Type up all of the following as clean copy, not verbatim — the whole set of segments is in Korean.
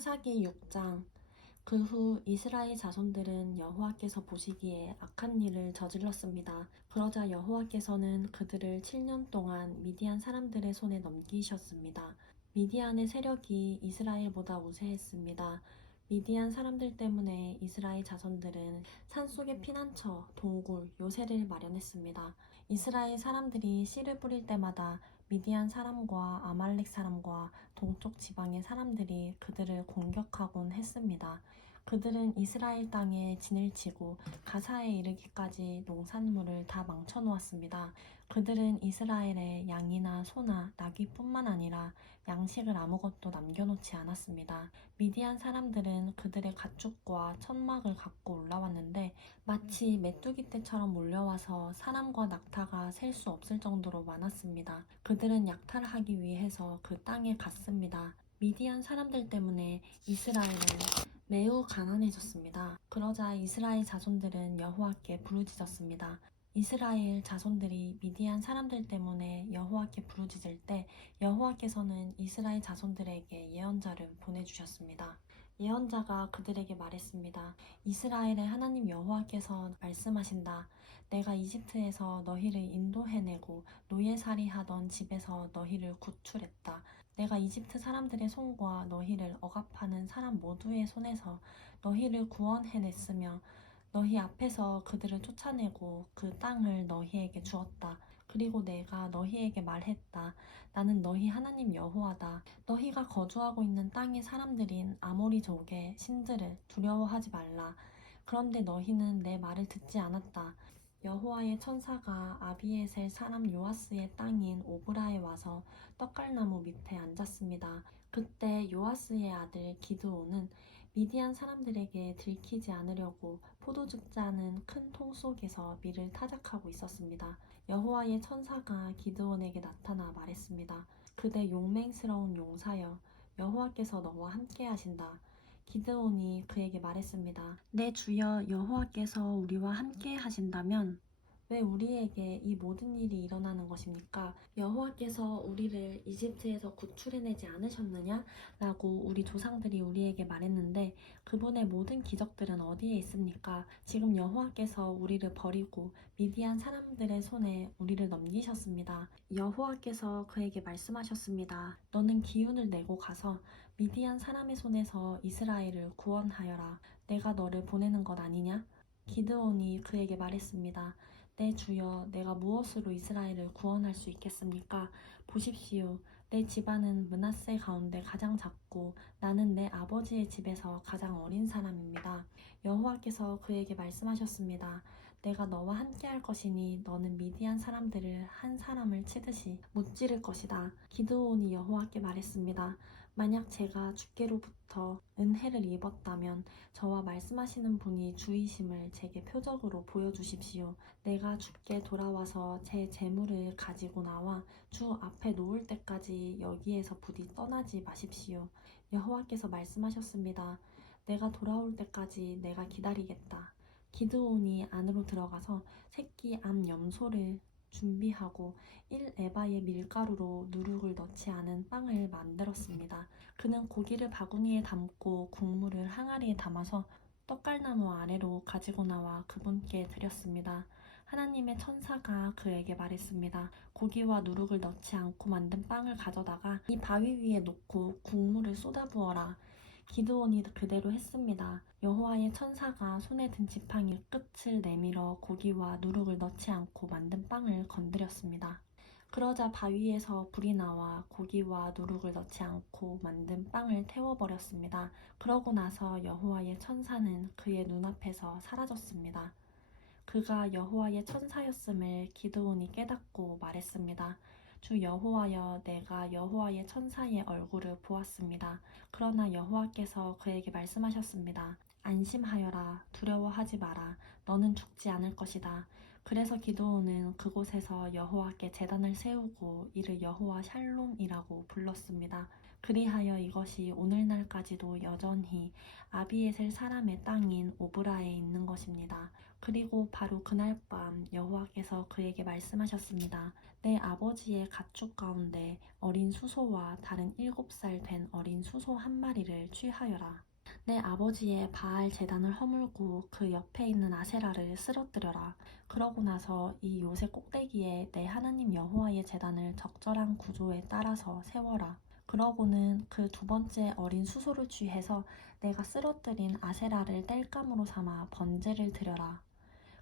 사사기 6장. 그 후 이스라엘 자손들은 여호와께서 보시기에 악한 일을 저질렀습니다. 그러자 여호와께서는 그들을 7년 동안 미디안 사람들의 손에 넘기셨습니다. 미디안의 세력이 이스라엘보다 우세했습니다. 미디안 사람들 때문에 이스라엘 자손들은 산속에 피난처, 동굴, 요새를 마련했습니다. 이스라엘 사람들이 씨를 뿌릴 때마다 미디안 사람과 아말렉 사람과 동쪽 지방의 사람들이 그들을 공격하곤 했습니다. 그들은 이스라엘 땅에 진을 치고 가사에 이르기까지 농산물을 다 망쳐놓았습니다. 그들은 이스라엘에 양이나 소나 나귀뿐만 아니라 양식을 아무것도 남겨놓지 않았습니다. 미디안 사람들은 그들의 가축과 천막을 갖고 올라왔는데 마치 메뚜기 떼처럼 몰려와서 사람과 낙타가 셀 수 없을 정도로 많았습니다. 그들은 약탈하기 위해서 그 땅에 갔습니다. 미디안 사람들 때문에 이스라엘은 매우 가난해졌습니다. 그러자 이스라엘 자손들은 여호와께 부르짖었습니다. 이스라엘 자손들이 미디안 사람들 때문에 여호와께 부르짖을 때 여호와께서는 이스라엘 자손들에게 예언자를 보내주셨습니다. 예언자가 그들에게 말했습니다. 이스라엘의 하나님 여호와께서 말씀하신다. 내가 이집트에서 너희를 인도해내고 노예살이 하던 집에서 너희를 구출했다. 내가 이집트 사람들의 손과 너희를 억압하는 사람 모두의 손에서 너희를 구원해냈으며 너희 앞에서 그들을 쫓아내고 그 땅을 너희에게 주었다. 그리고 내가 너희에게 말했다. 나는 너희 하나님 여호와다. 너희가 거주하고 있는 땅의 사람들인 아모리족의 신들을 두려워하지 말라. 그런데 너희는 내 말을 듣지 않았다. 여호와의 천사가 아비에셀 사람 요아스의 땅인 오브라에 와서 떡갈나무 밑에 앉았습니다. 그때 요아스의 아들 기드온은 미디안 사람들에게 들키지 않으려고 포도즙 짜는 큰 통 속에서 밀을 타작하고 있었습니다. 여호와의 천사가 기드온에게 나타나 말했습니다. 그대 용맹스러운 용사여, 여호와께서 너와 함께 하신다. 기드온이 그에게 말했습니다. 내 주여 여호와께서 우리와 함께 하신다면 왜 우리에게 이 모든 일이 일어나는 것입니까? 여호와께서 우리를 이집트에서 구출해내지 않으셨느냐? 라고 우리 조상들이 우리에게 말했는데 그분의 모든 기적들은 어디에 있습니까? 지금 여호와께서 우리를 버리고 미디안 사람들의 손에 우리를 넘기셨습니다. 여호와께서 그에게 말씀하셨습니다. 너는 기운을 내고 가서 미디안 사람의 손에서 이스라엘을 구원하여라. 내가 너를 보내는 것 아니냐? 기드온이 그에게 말했습니다. 내 주여, 내가 무엇으로 이스라엘을 구원할 수 있겠습니까? 보십시오. 내 집안은 므낫세 가운데 가장 작고 나는 내 아버지의 집에서 가장 어린 사람입니다. 여호와께서 그에게 말씀하셨습니다. 내가 너와 함께 할 것이니 너는 미디안 사람들을 한 사람을 치듯이 무찌를 것이다. 기드온이 여호와께 말했습니다. 만약 제가 주께로부터 은혜를 입었다면 저와 말씀하시는 분이 주이심을 제게 표적으로 보여주십시오. 내가 주께 돌아와서 제 재물을 가지고 나와 주 앞에 놓을 때까지 여기에서 부디 떠나지 마십시오. 여호와께서 말씀하셨습니다. 내가 돌아올 때까지 내가 기다리겠다. 기드온이 안으로 들어가서 새끼 암 염소를 준비하고 1에바의 밀가루로 누룩을 넣지 않은 빵을 만들었습니다. 그는 고기를 바구니에 담고 국물을 항아리에 담아서 떡갈나무 아래로 가지고 나와 그분께 드렸습니다. 하나님의 천사가 그에게 말했습니다. 고기와 누룩을 넣지 않고 만든 빵을 가져다가 이 바위 위에 놓고 국물을 쏟아부어라. 기드온이 그대로 했습니다. 여호와의 천사가 손에 든 지팡이 끝을 내밀어 고기와 누룩을 넣지 않고 만든 빵을 건드렸습니다. 그러자 바위에서 불이 나와 고기와 누룩을 넣지 않고 만든 빵을 태워버렸습니다. 그러고 나서 여호와의 천사는 그의 눈앞에서 사라졌습니다. 그가 여호와의 천사였음을 기드온이 깨닫고 말했습니다. 주 여호와여, 내가 여호와의 천사의 얼굴을 보았습니다. 그러나 여호와께서 그에게 말씀하셨습니다. 안심하여라, 두려워하지 마라, 너는 죽지 않을 것이다. 그래서 기드온은 그곳에서 여호와께 제단을 세우고 이를 여호와 샬롬이라고 불렀습니다. 그리하여 이것이 오늘날까지도 여전히 아비에셀 사람의 땅인 오브라에 있는 것입니다. 그리고 바로 그날 밤 여호와께서 그에게 말씀하셨습니다. 내 아버지의 가축 가운데 어린 수소와 다른 7살 된 어린 수소 한 마리를 취하여라. 내 아버지의 바알 제단을 허물고 그 옆에 있는 아세라를 쓰러뜨려라. 그러고 나서 이 요새 꼭대기에 내 하나님 여호와의 제단을 적절한 구조에 따라서 세워라. 그러고는 그 두 번째 어린 수소를 취해서 내가 쓰러뜨린 아세라를 땔감으로 삼아 번제를 드려라.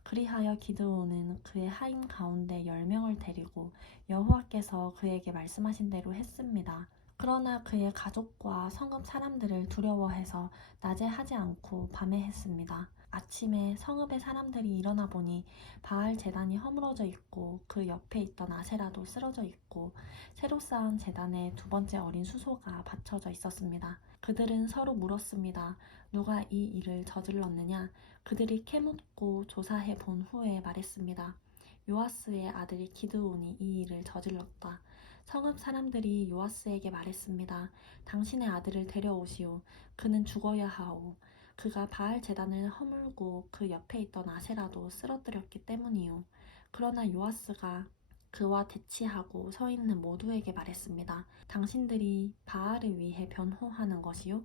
그리하여 기드온은 그의 하인 가운데 10명을 데리고 여호와께서 그에게 말씀하신 대로 했습니다. 그러나 그의 가족과 성읍 사람들을 두려워해서 낮에 하지 않고 밤에 했습니다. 아침에 성읍의 사람들이 일어나 보니 바알 제단이 허물어져 있고 그 옆에 있던 아세라도 쓰러져 있고 새로 쌓은 제단에 두 번째 어린 수소가 받쳐져 있었습니다. 그들은 서로 물었습니다. 누가 이 일을 저질렀느냐? 그들이 캐묻고 조사해 본 후에 말했습니다. 요아스의 아들 기드온이 이 일을 저질렀다. 성읍 사람들이 요아스에게 말했습니다. 당신의 아들을 데려오시오. 그는 죽어야 하오. 그가 바알 제단을 허물고 그 옆에 있던 아세라도 쓰러뜨렸기 때문이오. 그러나 요아스가 그와 대치하고 서 있는 모두에게 말했습니다. 당신들이 바알을 위해 변호하는 것이요?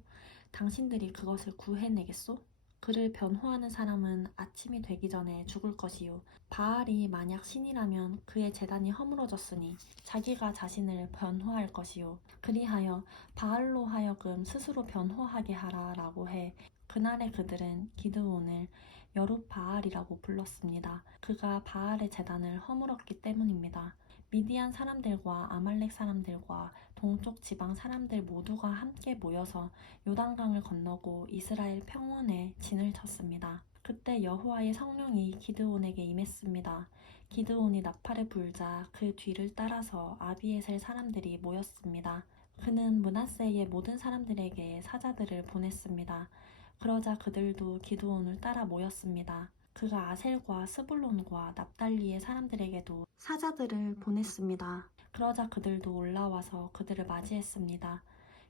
당신들이 그것을 구해내겠소? 그를 변호하는 사람은 아침이 되기 전에 죽을 것이요. 바알이 만약 신이라면 그의 제단이 허물어졌으니 자기가 자신을 변호할 것이요. 그리하여 바알로 하여금 스스로 변호하게 하라 라고 해. 그날에 그들은 기드온을 여룻바알이라고 불렀습니다. 그가 바알의 제단을 허물었기 때문입니다. 미디안 사람들과 아말렉 사람들과 동쪽 지방 사람들 모두가 함께 모여서 요단강을 건너고 이스라엘 평원에 진을 쳤습니다. 그때 여호와의 성령이 기드온에게 임했습니다. 기드온이 나팔을 불자 그 뒤를 따라서 아비에셀 사람들이 모였습니다. 그는 므낫세의 모든 사람들에게 사자들을 보냈습니다. 그러자 그들도 기드온을 따라 모였습니다. 그가 아셀과 스불론과 납달리의 사람들에게도 사자들을 보냈습니다. 그러자 그들도 올라와서 그들을 맞이했습니다.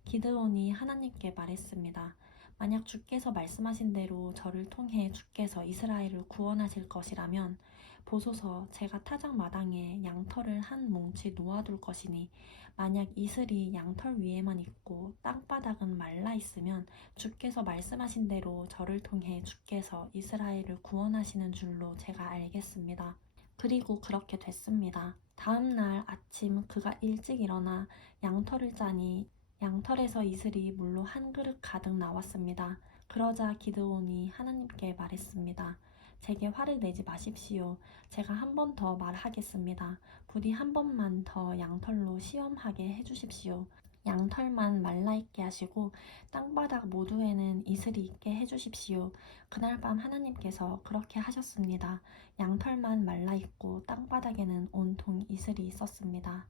기드온이 하나님께 말했습니다. 만약 주께서 말씀하신 대로 저를 통해 주께서 이스라엘을 구원하실 것이라면 보소서 제가 타작 마당에 양털을 한 뭉치 놓아둘 것이니 만약 이슬이 양털 위에만 있고 땅바닥은 말라 있으면 주께서 말씀하신 대로 저를 통해 주께서 이스라엘을 구원하시는 줄로 제가 알겠습니다. 그리고 그렇게 됐습니다. 다음 날 아침 그가 일찍 일어나 양털을 짜니 양털에서 이슬이 물로 한 그릇 가득 나왔습니다. 그러자 기드온이 하나님께 말했습니다. 제게 화를 내지 마십시오. 제가 한 번 더 말하겠습니다. 부디 한 번만 더 양털로 시험하게 해주십시오. 양털만 말라있게 하시고 땅바닥 모두에는 이슬이 있게 해주십시오. 그날 밤 하나님께서 그렇게 하셨습니다. 양털만 말라있고 땅바닥에는 온통 이슬이 있었습니다.